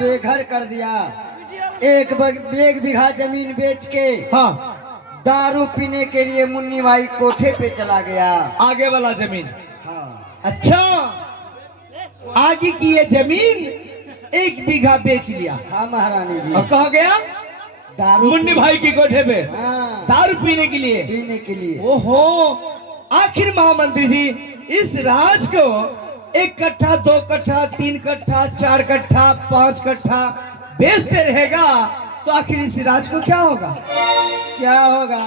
बेघर कर दिया। एक बीघा जमीन बेच के हाँ, दारू पीने के लिए मुन्नी भाई कोठे पे चला गया। आगे वाला जमीन। हाँ अच्छा, आगे की ये जमीन 1 बीघा बेच लिया। हाँ महारानी जी। और कहाँ गया? दारू मुन्नी भाई की कोठे पे हाँ दारू पीने के लिए। पीने के लिए। ओहो, आखिर महामंत्री जी इस राज को 1 कट्ठा 2 कट्ठा 3 कट्ठा 4 कट्ठा 5 कट्ठा बेचते रहेगा तो आखिर इस राज को क्या होगा? क्या होगा?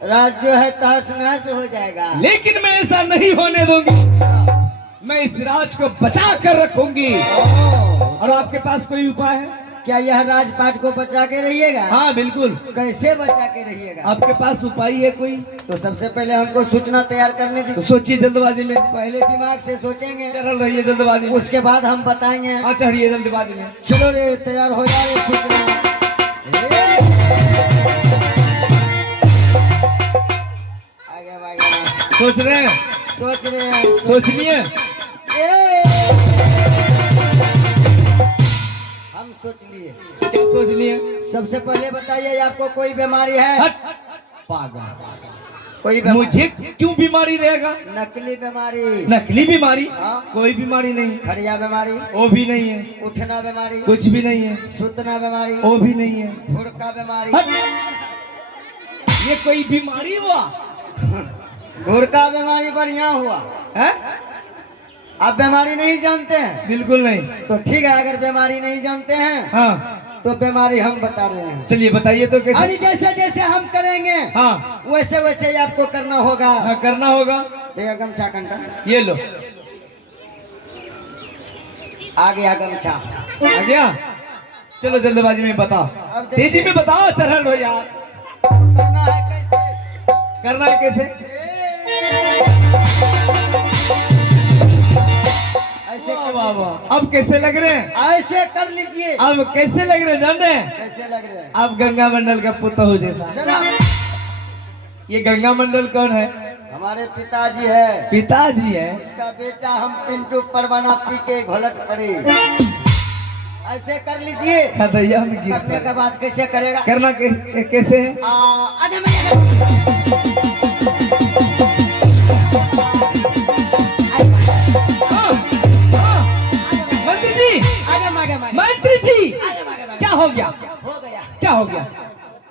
राज जो है तहस नहस हो जाएगा। लेकिन मैं ऐसा नहीं होने दूंगी। मैं इस राज को बचा कर रखूंगी। और आपके पास कोई उपाय है? क्या यह राजपाट को बचा के रहिएगा? हाँ बिल्कुल। कैसे बचा के रहिएगा? आपके पास उपाय है कोई? तो सबसे पहले हमको सूचना तैयार करने तो दी। सोचिए जल्दबाजी में। पहले दिमाग से सोचेंगे, चल रही जल्दबाजी में। उसके बाद हम बताएंगे। हाँ चढ़िए जल्दबाजी में। चलो रे, तैयार हो जाए सूचना। आगे आगे सोच रहे हैं? सोच रहे हैं। सोचनिए। हम सोच लिए। क्या सोच लिए? सबसे पहले बताइए, आपको कोई बीमारी है? हट पागल, कोई बीमारी? मुझे क्यों बीमारी रहेगा? नकली बीमारी। नकली बीमारी? हाँ। कोई बीमारी नहीं। खड़िया बीमारी? वो भी नहीं है। उठना बीमारी? कुछ भी नहीं है। सुतना बीमारी? वो भी नहीं है। घुड़का बीमारी? हट! ये कोई बीमारी हुआ? घुड़का बीमारी बढ़िया हुआ है? आप बीमारी नहीं जानते हैं? बिल्कुल नहीं। तो ठीक है, अगर बीमारी नहीं जानते हैं हाँ तो बीमारी हम बता रहे हैं। चलिए बताइए तो कैसे? अरे जैसे जैसे हम करेंगे हाँ वैसे वैसे ही आपको करना होगा। हाँ करना होगा। देखा गमछा कंटा, ये लो। आ गया गमछा। आ गया? चलो जल्दबाजी में बताओ, अब देखिए। तेजी में बताओ। चढ़ल हो यार। करना है कैसे? करना है कैसे? ऐसे वाह कर वाह वाह। अब कैसे लग रहे हैं? ऐसे कर लीजिए। अब कैसे लग रहे हैं जान रहे हैं? कैसे लग रहे हैं? आप गंगा मंडल का पुत्र हो जैसा। जरा, ये गंगा मंडल कौन है? हमारे पिताजी है। पिताजी है। इसका बेटा हम पिंटू परवाना पी के घोलट पड़े। ऐसे कर लीजिए। खदैया में गिर करने पड़ा। के बाद कैसे करेगा? करना कैसे है? आगे मैं हाँ, हाँ। मंत्री जी, आगे मागे मागे मंत्री जी, आगे मागे मागे। क्या हो गया? हो गया। क्या हो गया?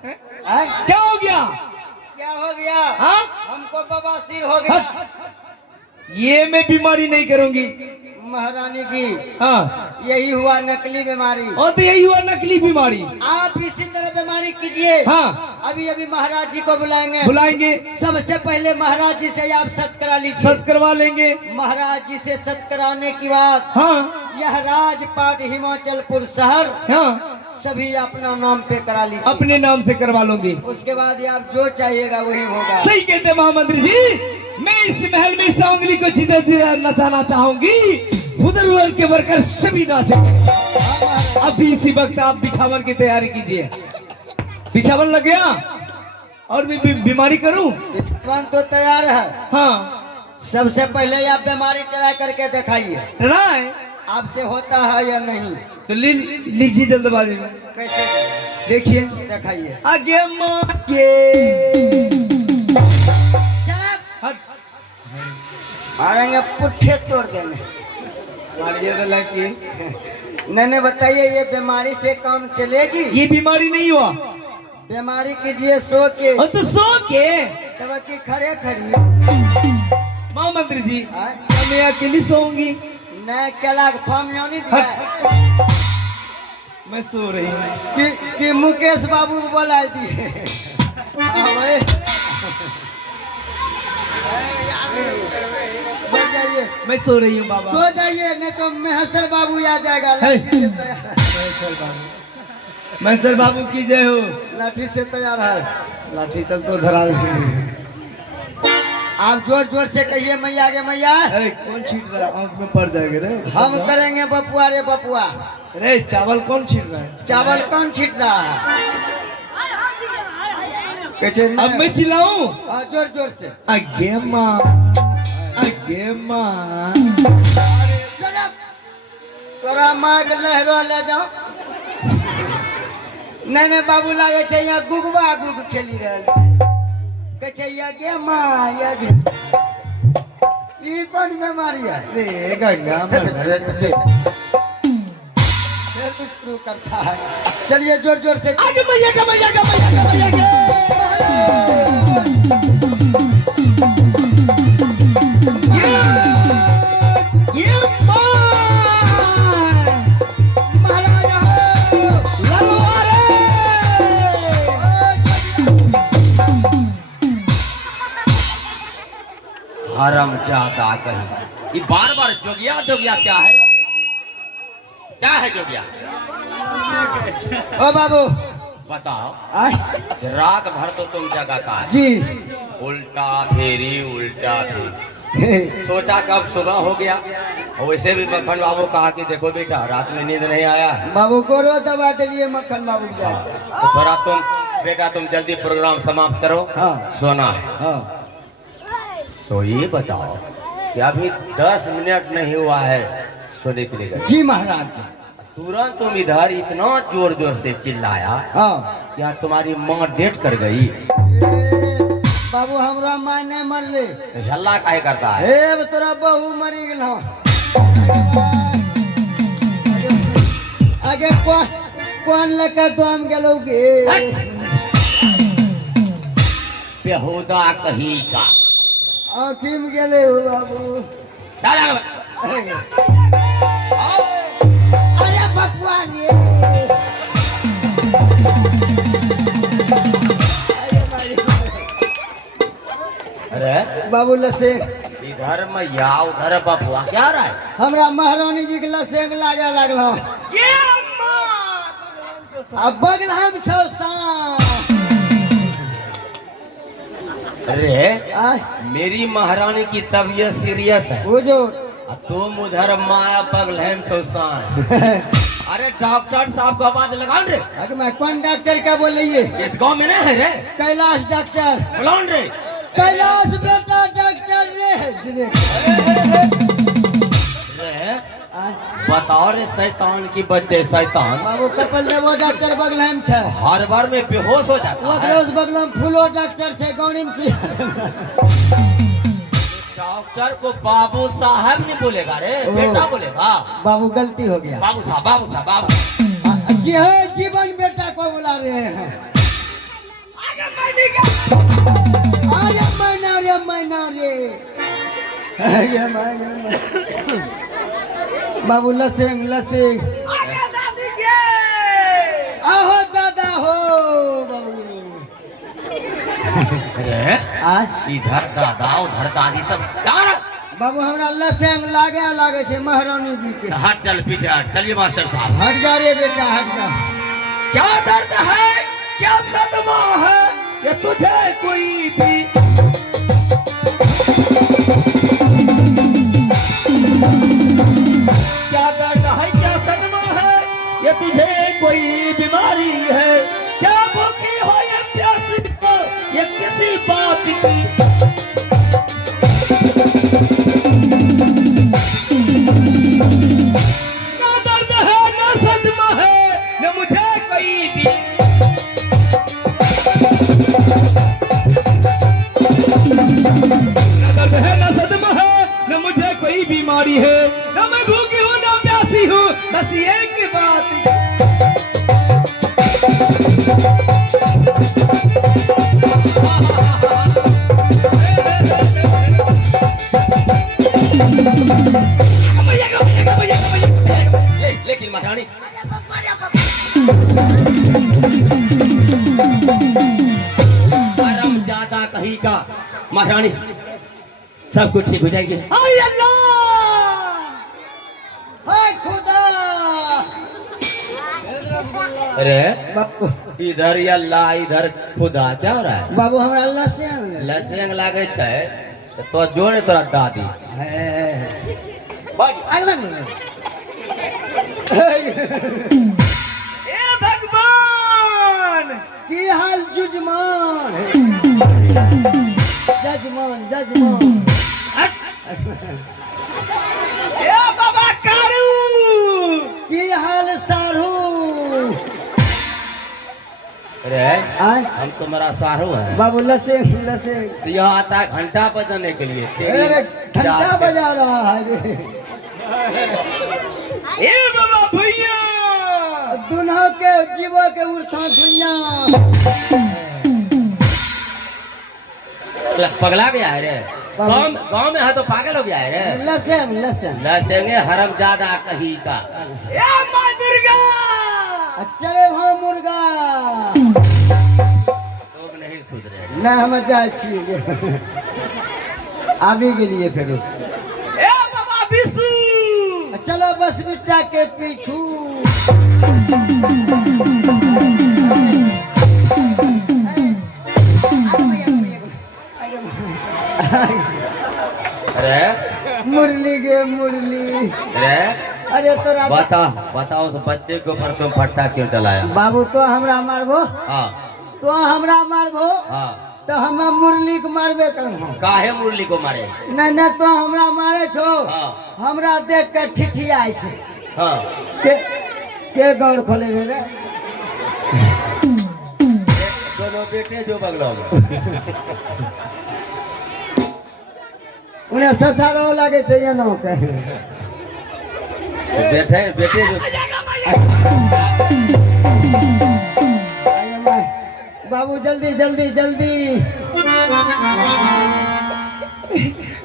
हैं? क्या हो गया? क्या हो गया? हाँ? हमको बवासीर हो गया। ये मैं बीमारी नहीं करूंगी। महारानी जी, हाँ, यही हुआ नकली बीमारी। और तो यही हुआ नकली बीमारी। आप इसी तरह बीमारी कीजिए। हाँ, अभी अभी महाराज जी को बुलाएंगे। बुलाएंगे। सबसे पहले महाराज जी से आप सत करा लीजिए। सत करवा लेंगे। महाराज जी से सत कराने के बाद हाँ यह राजपाट हिमाचलपुर शहर हाँ, सभी अपना नाम पे करा लीजिए। अपने नाम से करवा लूंगी। उसके बाद ये आप जो चाहिएगा वही होगा। सही कहते महामंत्री जी। मैं इस महल में इस उंगली को जिधर जिधर नचाना चाहूंगी, उधर उधर के वर्कर सभी नाचेंगे। हाँ, महाराज। अभी इसी वक्त आप बिछावन की तैयारी कीजिए। बिछावन लग गया? और भी बीमारी करूं? विद्वान तो तैयार है। हाँ, सबसे पहले आप बीमारी ट्राई करके दिखाइए, ट्राई आपसे होता है या नहीं। तो लीजिए जल्दबाजी में। कैसे? देखिए। दिखाइए। आगे माँ के हट। मारेंगे, पुट्ठे तोड़ देंगे। मारिए तो लगी। नहीं बताइए, ये बीमारी से काम चलेगी? ये बीमारी नहीं हुआ। बीमारी कीजिए सो के। और तो सो के तब की खड़े खड़ी। महामंत्री जी, आय? मैं अकेली सोऊंगी। नया केला फॉर्म नहीं दिया है? मैं सो रही हूँ। कि मुकेश बाबू को बोला दिए। हाँ भाई, बैठ जाइए। मैं सो रही हूँ बाबा। सो जाइए, नहीं तो मेहसर बाबू आ जाएगा। है। लाठी से तैयार। मैं सर बाबू की जय हो। लाठी से तैयार है। लाठी तक तो धरा है। आप जोर जोर से कहिए, मैया गे मैया। कौन छीट रहा है? आँख में पड़ जाएगा रे। हम करेंगे बपुआ रे बपुआ। रे चावल कौन छीट रहा है? चावल कौन छीट रहा है? अब मैं चिल्लाऊं? हाँ, जोर जोर से। आगे माँ, आगे माँ। तोरा माँ के लहरो ले जाओ। नहीं नहीं बाबू लागे छै यहाँ गुगबा गुग खेली रहल छै। कहे छै या के माँ या के ई कौन बीमारी है रे गंगा फिर कुछ शुरू करता है। चलिए जोर जोर से आगे भैया का भैया का भैया का भैया ये महाराजा हरम जाता कहीं ये बार बार जोगिया जोगिया क्या है जोगिया ओ बाबू बताओ। आज रात भर तो तुम जगाता है जी उल्टा फेरी सोचा कब सुबह हो गया। और वैसे भी मक्खन बाबू कहा कि देखो बेटा रात में नींद नहीं आया बाबू को रो दबा दिलिए मक्खन बाबू का। तो थोड़ा तुम जल्दी प्रोग्राम समाप्त करो। हाँ सोना है। हाँ तो ये बताओ कि अभी 10 मिनट नहीं हुआ है सोने के लिए। जी महाराज जी। तुरंत तुम इधर इतना जोर जोर से चिल्लाया हाँ क्या तुम्हारी माँ डेट कर गई? बाबू हमरा माँ नहीं मरले। हल्ला काहे करता है? हे तोरा बहू मरी गेल आगे कौन लगा तो हम गेलो गे बेहुदा कहीं का आँखी में गेले हो बाबू। अरे बपुआ रे अरे बाबू लसे इधर मैया उधर बबुआ क्या रहा है? हमरा महारानी जी के लसेंग लागे लगल अब बगल हम छो अरे मेरी महारानी की तबीयत सीरियस है हुजूर तुम उधर माया बगल हम चौसान। अरे डॉक्टर साहब को आवाज लगा रे। अरे मैं कौन डॉक्टर का बोल रही है? इस गांव में नहीं है रे? कैलाश डॉक्टर बुलाओ रे। कैलाश बेटा डॉक्टर रे। बताओ रे शैतान की बच्चे शैतान बाबू कपल देवो डॉक्टर बगल हम छे। हर बार में बेहोश हो जाता है। रोज बगल में फूलो डॉक्टर छे गौरी में डॉक्टर को बाबू साहब नहीं बोलेगा रे बेटा बोलेगा। बाबू गलती हो गया। बाबू साहब बाबू जी है जीवन बेटा को बुला रहे हैं। अरे मैना रे बाबू लसेंग आहो दादा हो बाबू। अरे इधर दादा उधर दादी सब क्या रे? बाबू हमरा लसेंग लागे छे महारानी जी के। हट चल पीछे हट। चलिए मास्टर साहब। हट जा रे बेटा हट जा। क्या दर्द है क्या सदमा है ये तुझे कोई भी क्या दर्द है क्या सदमा है ये तुझे कोई बीमारी है क्या भूखी हो ये प्यासी को ये किसी बात की ना दर्द है ना सदमा है न मुझे कोई भी न दर्द है न सदमा है न मुझे कोई बीमारी है न मैं भूखी हूँ न प्यासी हूँ बस एक बात लेकिन महारानी आराम ज्यादा कहीं का महारानी सब कुछ ठीक हो जाएंगे। हाय अल्लाह हाय खुदा। अरे बापू इधर अल्लाह इधर खुदा क्या हो रहा है? बाबू हमरा लसेंग लसेंग लागे छे तो जोड़े तोरा दादी ए भगवान की हाल जुजमान जजमान ए बाबा कारू आय हम तुम्हारा सारू है। बाबू लसे लसे तो यहाँ आता है घंटा बजाने के लिए। तेरी अरे घंटा जात के- बजा रहा है रे। ए बाबा भैया दुल्हा के जीवो के उठा दुनिया पगला गया है रे। गांव में है तो पागल हो गया है रे। लसन लसन लसेंगे हरमजादा कहीं का। ए मां दुर्गा चले भाव मुर्गा लोग नहीं सुधरे। न हम जाए छिए आबी गेलिए फेरो। ए बाबा विशु चलो बस बिट्टा के पीछू अरे मुरली गे मुरली। अरे अरे तोरा बताओ उस बच्चे के ऊपर तुम फट्टा क्यों चलाया? बाबू तो हमरा मारबो हाँ तो हमरा मारबो हाँ। तो हम मुरली को मारबे करबो। काहे मुरली को मारे? नहीं नहीं तो हमरा मारे छो। हाँ हमरा देख के ठिठियाई छे। हाँ। के गौर खोले रे दोनों बेटे जो बगलों में। उन्हें ससारो लगे चाहिए ना कहे। बेटे जो बाबू जल्दी जल्दी जल्दी।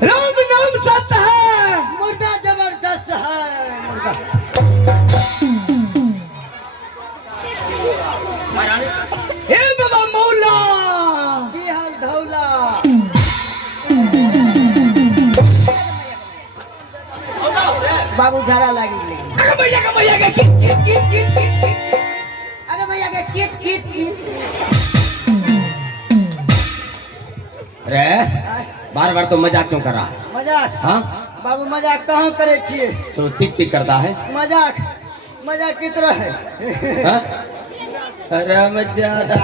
राम नाम सत्य है। मुर्दा जबरदस्त है मुर्दा। ए बाबा मौला की हाल धौला। बाबू झाड़ा लागी लेकिन। अरे भैया का किट अरे भैया के किट किट किट। रे बार बार तो मजाक क्यों कर रहा? मजाक हाँ बाबू मजाक कहाँ करे छिए? तो टिक टिक करता है। मजाक मजाक की तरह है। हाँ? अरे मजादा।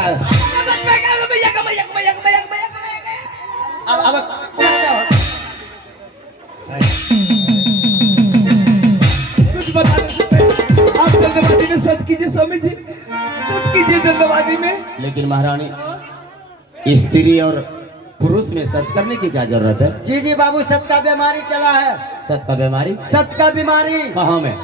अब क्या हो? कुछ बता आप जल्दबाजी में सत कीजिए स्वामी जी, सत कीजिए जल्दबाजी में। लेकिन महारानी स्त्री और पुरुष में सत करने की क्या जरूरत है? जी जी बाबू सत का बीमारी चला है। सत का बीमारी सत का बीमारी कहाँ में?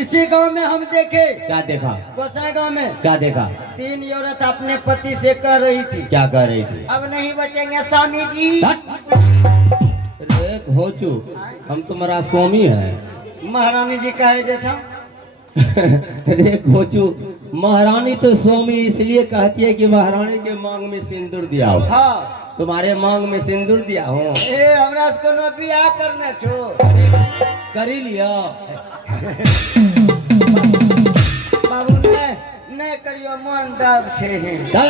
इसी गांव में हम देखे। क्या देखा? गोसाई गांव में क्या देखा? 3 औरत अपने पति से कह रही थी क्या कह रही थी? अब नहीं बचेंगे स्वामी जी। अरे घोचू हम तुम्हारा स्वामी है। महारानी जी कहे जैसा। अरे घोचू महारानी तो स्वामी इसलिए कहती है कि महारानी के मांग में सिंदूर दिया हो। हाँ तुम्हारे मांग में सिंदूर दिया हो। ए हमरा से कोनो बियाह करने छो। करी लिया। बाबू ने करियो मन दर्द छे। चल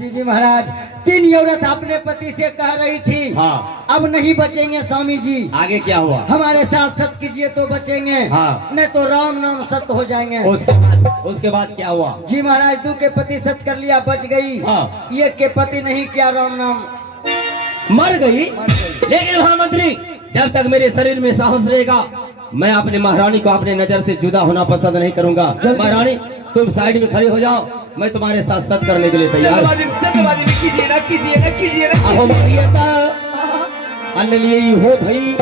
जी जी महाराज 3 औरत अपने पति से कह रही थी हाँ अब नहीं बचेंगे स्वामी जी। आगे क्या हुआ? हमारे साथ सत कीजिए तो बचेंगे। हाँ। नहीं तो राम नाम सत्य हो जाएंगे। उसके बाद क्या हुआ? जी महाराज 2 के पति सत कर लिया बच गई। हाँ। 1 के पति नहीं किया राम नाम मर गई। मर गई। लेकिन महामंत्री जब तक मेरे शरीर में साहस रहेगा मैं अपनी महारानी को अपने नजर से जुदा होना पसंद नहीं करूंगा। महारानी तुम साइड में खड़ी हो जाओ, मैं तुम्हारे साथ सत करने के लिए तैयार हूं। जल्दबाजी में कीजिए ना कीजिए ना कीजिए ना। अहो मरियता अन्य लिए ही हो भाई।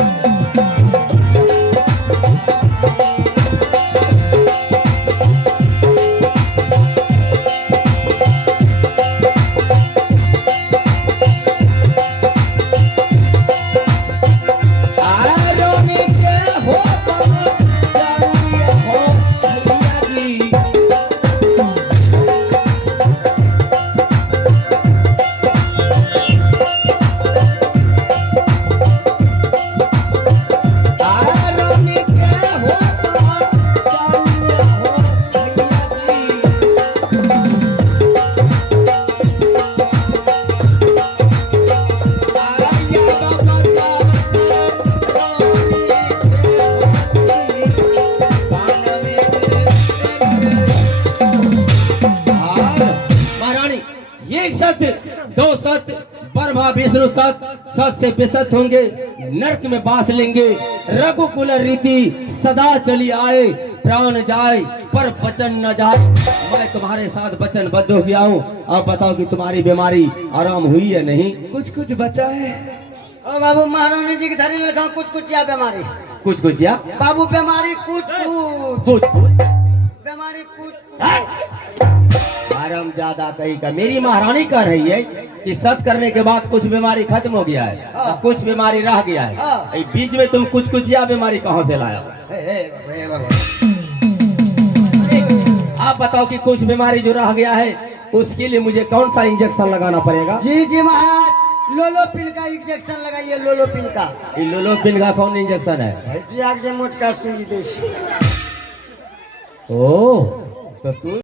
विष्णु सत सत से बेसत होंगे, नरक में बास लेंगे। रघुकुल रीति सदा चली आए, प्राण जाए पर वचन न जाए। मैं तुम्हारे साथ वचनबद्ध हो गया हूँ। अब बताओ कि तुम्हारी बीमारी आराम हुई है नहीं? कुछ कुछ बचा है। ओ बाबू महारानी जी की धरी में लिखा कुछ कुछ या बीमारी। कुछ कुछ या बाबू बीमारी कुछ कुछ कुछ बीमारी कुछ कुछ। आराम ज्यादा कहीं का। मेरी महारानी कह रही है कि सत करने के बाद कुछ बीमारी खत्म हो गया है, हाँ। कुछ बीमारी रह गया है। हाँ। इस बीच में तुम कुछ कुछ या बीमारी कहाँ से लाया? हे बाबू। आप बताओ कि कुछ बीमारी जो रह गया है उसके लिए मुझे कौन सा इंजेक्शन लगाना पड़ेगा? जी जी महाराज, लोलोपिन का इंजेक्शन लगाइए, लोलोपिन का। ये लोलोपिन का कौन इंजेक्शन है? भैंसिया के मोट का सुई देश। ओह, तो तू